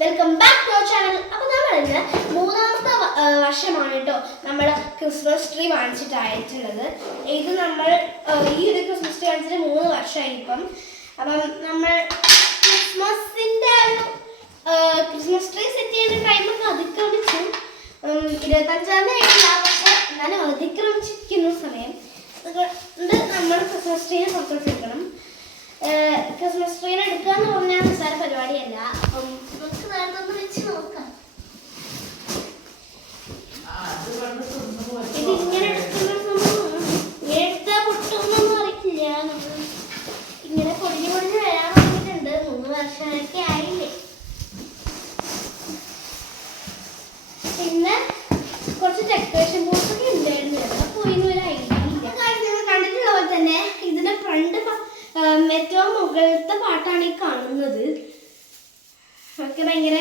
Welcome back to channel അപ്പോൾ നമ്മൾ ഇന്ന് മൂന്നാമത്തെ വർഷമാണ് കേട്ടോ നമ്മൾ ക്രിസ്മസ് ട്രീ വാങ്ങിച്ചിട്ടായിട്ടുള്ളത്. ഇത് നമ്മൾ ഈ ഒരു ക്രിസ്മസ് ട്രീ വാങ്ങിച്ചിട്ട് മൂന്ന് വർഷമായി ഇപ്പം. അപ്പം നമ്മൾ ക്രിസ്മസിന്റെ ഒരു ക്രിസ്മസ് ട്രീ സെറ്റ് ചെയ്യുന്ന ടൈമൊക്കെ അതിക്രമിച്ചു. ഇരുപത്തഞ്ചാം തീയതി പക്ഷേ എന്നാലും അതിക്രമിച്ചിരിക്കുന്ന സമയം. അതുകൊണ്ട് നമ്മൾ ക്രിസ്മസ് ട്രീനെ പുറത്തോട്ടെടുക്കണം ക്രിസ്മസ് ട്രീനെ എടുക്കുക എന്ന് പറഞ്ഞാൽ നിസ്സാര പരിപാടിയല്ല അപ്പം നമുക്ക് നേരത്തെ ഒന്ന് വെച്ച് നോക്കാം ഇത് ഇങ്ങനെ എടുക്കുന്ന സംഭവമാണ് ഇങ്ങനെ എടുത്താൽ പൊട്ടുമെന്നൊന്നും അറിയില്ല നമ്മൾ ഇങ്ങനെ പൊടിഞ്ഞ് പൊടിഞ്ഞ് വരാൻ തുടങ്ങിയിട്ടുണ്ട് മൂന്ന് വർഷമൊക്കെ ആയില്ലേ പിന്നെ കുറച്ച് ഡെക്കറേഷൻ ബോക്സ് ഒക്കെ ഉണ്ടായിരുന്നു. പോയി എന്ന് ഒരു ഐഡിയ കണ്ടിട്ടുള്ള പോലെ തന്നെ ഇതിന്റെ ഫ്രണ്ട് ഏറ്റവും മുകളിലത്തെ പാട്ടാണ് ഈ കാണുന്നത്. ഒക്കെ ഭയങ്കര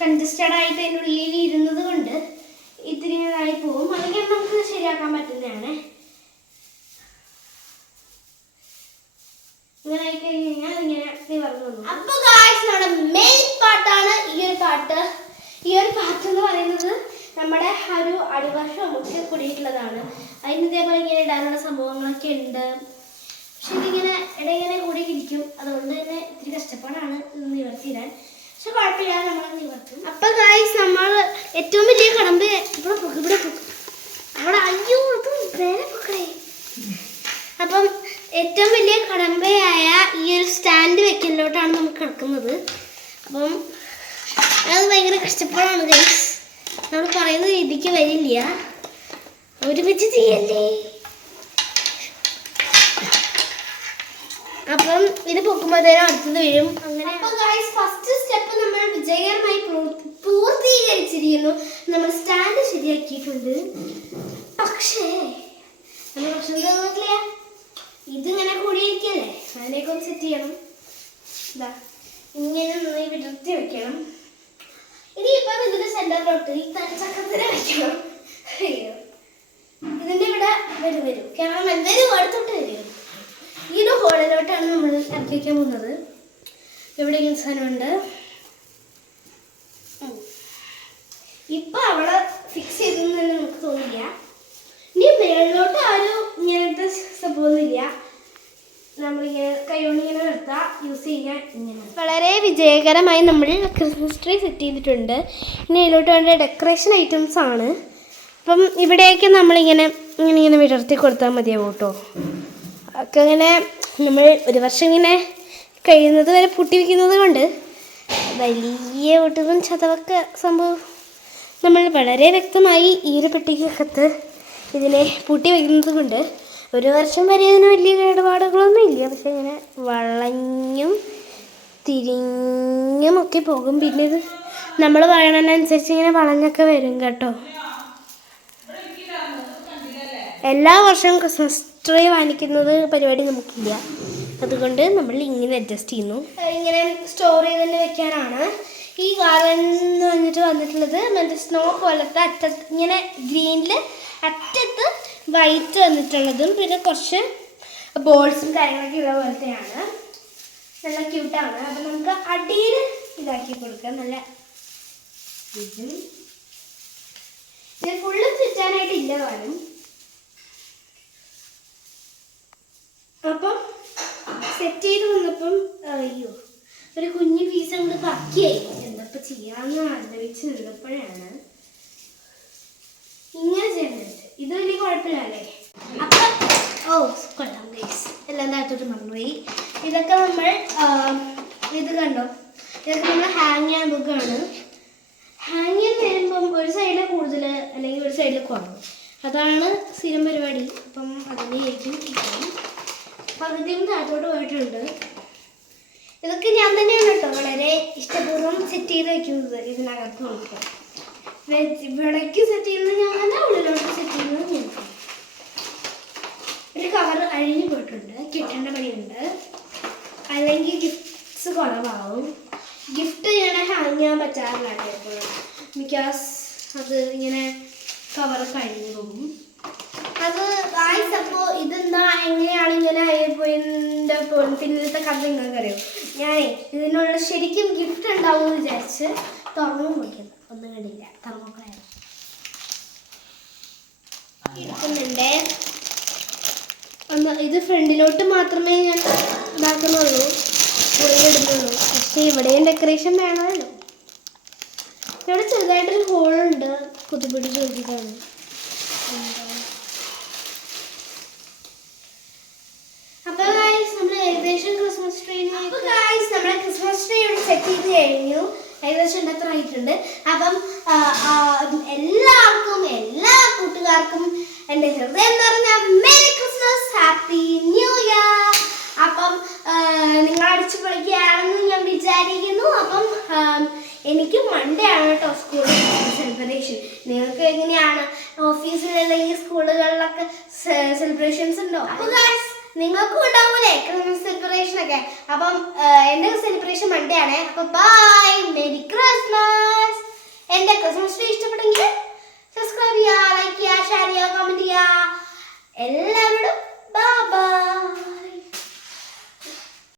കൺജസ്റ്റഡ് ആയിട്ട് അതിന്റെ ഉള്ളിൽ ഇരുന്നത് കൊണ്ട് ഇത്തിരി ഇതായി പോകും. അല്ലെങ്കിൽ നമുക്ക് ശരിയാക്കാൻ പറ്റുന്നതാണ്. ഇങ്ങനെ ആയി കഴിഞ്ഞാൽ ഇങ്ങനെ നിവർന്നു അപ്പൊ ഗായ്സ് നമ്മുടെ മെയിൻ പാട്ടാണ് ഈ ഒരു പാട്ട് ഈ ഒരു പാട്ട് എന്ന് പറയുന്നത് നമ്മുടെ ഒരു അടിവർഷം ഒക്കെ കൂടിയിട്ടുള്ളതാണ്. അതിന് ഇതേപോലെ ഇങ്ങനെ ഇടാനുള്ള സംഭവങ്ങളൊക്കെ ഉണ്ട്. പക്ഷെ ഇതിങ്ങനെ ഇടയിങ്ങനെ കൂടി ഇരിക്കും അതുകൊണ്ട് തന്നെ ഇത്തിരി കഷ്ടപ്പാടാണ് നിവർത്തിയിടാൻ. പക്ഷെ കുഴപ്പമില്ലാതെ നമ്മൾ നിവർത്തും. അപ്പൊ ഗായ്സ് നമ്മൾ ഏറ്റവും വലിയ കടമ്പ് ഇവിടെ ഇവിടെ അവിടെ അയ്യോ അത് പൊക്കടേ അപ്പം ഏറ്റവും വലിയ കടമ്പയായ ഈ ഒരു സ്റ്റാൻഡ് വെക്കലിലോട്ടാണ് നമുക്ക് കിടക്കുന്നത്. അപ്പം അത് ഭയങ്കര കഷ്ടപ്പാടാണ് ഗൈസ് നമ്മൾ പറയുന്ന രീതിക്ക് വരില്ല. ഒരുമിച്ച് ചെയ്യല്ലേ? അപ്പം ഇത് പൊക്കുമ്പോഴത്തേനും അടുത്തത് വീഴും അങ്ങനെ ഫസ്റ്റ് സ്റ്റെപ്പ് നമ്മൾ വിജയകരമായി പൂർ- പൂർത്തീകരിച്ചിരിക്കുന്നു. നമ്മൾ സ്റ്റാൻഡ് ശരിയാക്കിയിട്ടുണ്ട്. പക്ഷേ നമ്മൾ പ്രശ്നം തോന്നില്ല ഇതിങ്ങനെ കൂടിയിരിക്കല്ലേ? അതിനെ കുറിച്ച് സെറ്റ് ചെയ്യണം ഇങ്ങനെ നന്നായി വിടർത്തി വെക്കണം. ഇനി ഇപ്പം ഇതിന്റെ സെന്ററിലോട്ട് ഈ ചക്രത്തിനെ വെക്കണം. ഇതിന്റെ ഇവിടെ വരും വരും. കാരണം വരും അടുത്തോട്ട് വരും. ഈ ഒരു ഹോളിലോട്ടാണ് നമ്മൾ വയ്ക്കാൻ പോകുന്നത്. ഇവിടെ ഇങ്ങനെ സാധനമുണ്ട് ഇപ്പം അവിടെ ഫിക്സ് ചെയ്തെന്ന് തന്നെ നമുക്ക് തോന്നില്ല. യൂസ് ചെയ്യാൻ വളരെ വിജയകരമായി നമ്മൾ ക്രിസ്മസ് ട്രീ സെറ്റ് ചെയ്തിട്ടുണ്ട്. ഇനി അതിലോട്ട് വേണ്ട ഡെക്കറേഷൻ ഐറ്റംസ് ആണ്. അപ്പം ഇവിടെയൊക്കെ നമ്മളിങ്ങനെ ഇങ്ങനെ ഇങ്ങനെ വിടർത്തി കൊടുത്താൽ മതിയാവും കേട്ടോ. ഒക്കെ ഇങ്ങനെ നമ്മൾ ഒരു വർഷം ഇങ്ങനെ കഴിയുന്നത് വരെ പൂട്ടി വയ്ക്കുന്നത് കൊണ്ട് വലിയ ഒട്ടും ചതവൊക്കെ സംഭവം നമ്മൾ വളരെ വ്യക്തമായി ഈ ഒരു പെട്ടിക്കകത്ത് ഇതിനെ പൂട്ടി വയ്ക്കുന്നത് കൊണ്ട് ഒരു വർഷം വരെ അതിന് വലിയ കേടുപാടുകളൊന്നും ഇല്ല. പക്ഷെ ഇങ്ങനെ വളഞ്ഞും തിരിഞ്ഞും ഒക്കെ പോകും. പിന്നെ ഇത് നമ്മൾ പറയണതിനനുസരിച്ച് ഇങ്ങനെ വളഞ്ഞൊക്കെ വരും കേട്ടോ. എല്ലാ വർഷവും ക്രിസ്മസ് ട്രീ വാങ്ങിക്കുന്നത് പരിപാടി നമുക്കില്ല. അതുകൊണ്ട് നമ്മൾ ഇങ്ങനെ അഡ്ജസ്റ്റ് ചെയ്യുന്നു. ഇങ്ങനെ സ്റ്റോർ ചെയ്ത് തന്നെ വെക്കാനാണ്. ഈ ഗാർഡൻ എന്ന് പറഞ്ഞിട്ട് വന്നിട്ടുള്ളത് മറ്റേ സ്നോ പോലത്തെ അറ്റത്ത് ഇങ്ങനെ ഗ്രീനിൽ അറ്റത്ത് വൈറ്റ് വന്നിട്ടുള്ളതും പിന്നെ കുറച്ച് ബോൾസും കാര്യങ്ങളൊക്കെ ഉള്ള പോലത്തെയാണ്. നല്ല ക്യൂട്ടാണ് അപ്പം നമുക്ക് അടിയിൽ ഇതാക്കി കൊടുക്കാം. നല്ല ഇതും ഫുള്ള് ചുറ്റാനായിട്ട് ഇല്ല വേണം. അപ്പം സെറ്റ് ചെയ്ത് വന്നപ്പം അയ്യോ ഒരു കുഞ്ഞു പീസ് അങ്ങോട്ട് പക്കിയായി. എന്തപ്പോൾ ചെയ്യാമെന്ന് ആലോചിച്ച് നിന്നപ്പോഴാണ് ഇങ്ങനെ ചെയ്യുന്നുണ്ട് ഇത് വലിയ കുഴപ്പമില്ല അല്ലേ അപ്പം ഓ കൊള്ളാം ഗൈസ് എല്ലാം താഴത്തോട്ട് മറന്നുപോയി ഇതൊക്കെ നമ്മൾ ആ, ഇത് കണ്ടോ ഇതൊക്കെ നമ്മൾ ഹാങ് ചെയ്യാൻ ബുക്കാണ് ഹാങ് ചെയ്യാൻ വരുമ്പം ഒരു സൈഡിൽ കൂടുതൽ അല്ലെങ്കിൽ ഒരു സൈഡിൽ കുറവ്. അതാണ് സ്ഥിരം പരിപാടി. അപ്പം അതിനായിരിക്കും കിട്ടും പകുതിയും താഴത്തോട്ട് പോയിട്ടുണ്ട്. ഇതൊക്കെ ഞാൻ തന്നെയാണ് കേട്ടോ വളരെ ഇഷ്ടപൂർവം സെറ്റ് ചെയ്ത് വെക്കുന്നത്. ഇതിനകത്ത് നമുക്ക് വെജ് ഇവിടേക്ക് സെറ്റ് ചെയ്യുന്നത് ഞാൻ തന്നെ ഉള്ളിലോട്ട് സെറ്റ് ചെയ്യുന്നത് ഞാൻ. ഒരു കവർ അഴിഞ്ഞു പോയിട്ടുണ്ട്. കിട്ടേണ്ട പണിയുണ്ട്. അല്ലെങ്കിൽ ഗിഫ്റ്റ്സ് കുറവാകും ഗിഫ്റ്റ് ഇങ്ങനെ ഹാങ് ചെയ്യാൻ പറ്റാറില്ല എപ്പോഴും ബിക്കോസ് അത് ഇങ്ങനെ കവർ കഴിഞ്ഞു പോകും. അത് ഗായ്സ് അപ്പോൾ ഇതെന്താ? എങ്ങനെയാണ് ഇങ്ങനെ ആയിപ്പോയിന്റെ പിന്നിലത്തെ കഥ നിങ്ങൾക്കറിയാം? ഞാൻ ഇതിനുള്ള ശരിക്കും ഗിഫ്റ്റ് ഉണ്ടാവും വിചാരിച്ച് തുറന്നു നോക്കിയത്. ഒന്നും കണ്ടില്ല. തുറന്നോക്കായിരുന്നു ഇരിക്കുന്നുണ്ട്. ഒന്ന് ഇത് ഫ്രണ്ടിലോട്ട് മാത്രമേ ഞാൻ ഇതാക്കുന്നുള്ളൂ. ഉള്ളിലിടുന്നുള്ളൂ പക്ഷേ ഇവിടെയും ഡെക്കറേഷൻ വേണമല്ലോ. ഇവിടെ ചെറുതായിട്ടൊരു ഹോളുണ്ട് കുത്തിപ്പിടി ചോദിക്കാണ് അപ്പോൾ നമ്മൾ ഏകദേശം ക്രിസ്മസ് അപ്പോൾ ക്രിസ്മസ് ട്രീ ആയിട്ടുണ്ട്? അപ്പം എല്ലാവർക്കും എല്ലാ കൂട്ടുകാർക്കും എന്റെ ഹൃദയം നിറഞ്ഞ മൺഡേ ആണ് കേട്ടോ സ്കൂൾ സെലിബ്രേഷൻ നിങ്ങൾക്ക് എങ്ങനെയാണ് ഓഫീസിൽ അല്ലെങ്കിൽ സ്കൂളുകളിലൊക്കെ സെലിബ്രേഷൻസ് ഉണ്ടോ? അപ്പോൾ നിങ്ങൾക്കും ഉണ്ടാവൂലേ? ക്രിസ്മസ് സെലിബ്രേഷൻ ഒക്കെ. അപ്പം എന്റെ സെലിബ്രേഷൻ മൺഡേ ആണ്. അപ്പൊ ബൈ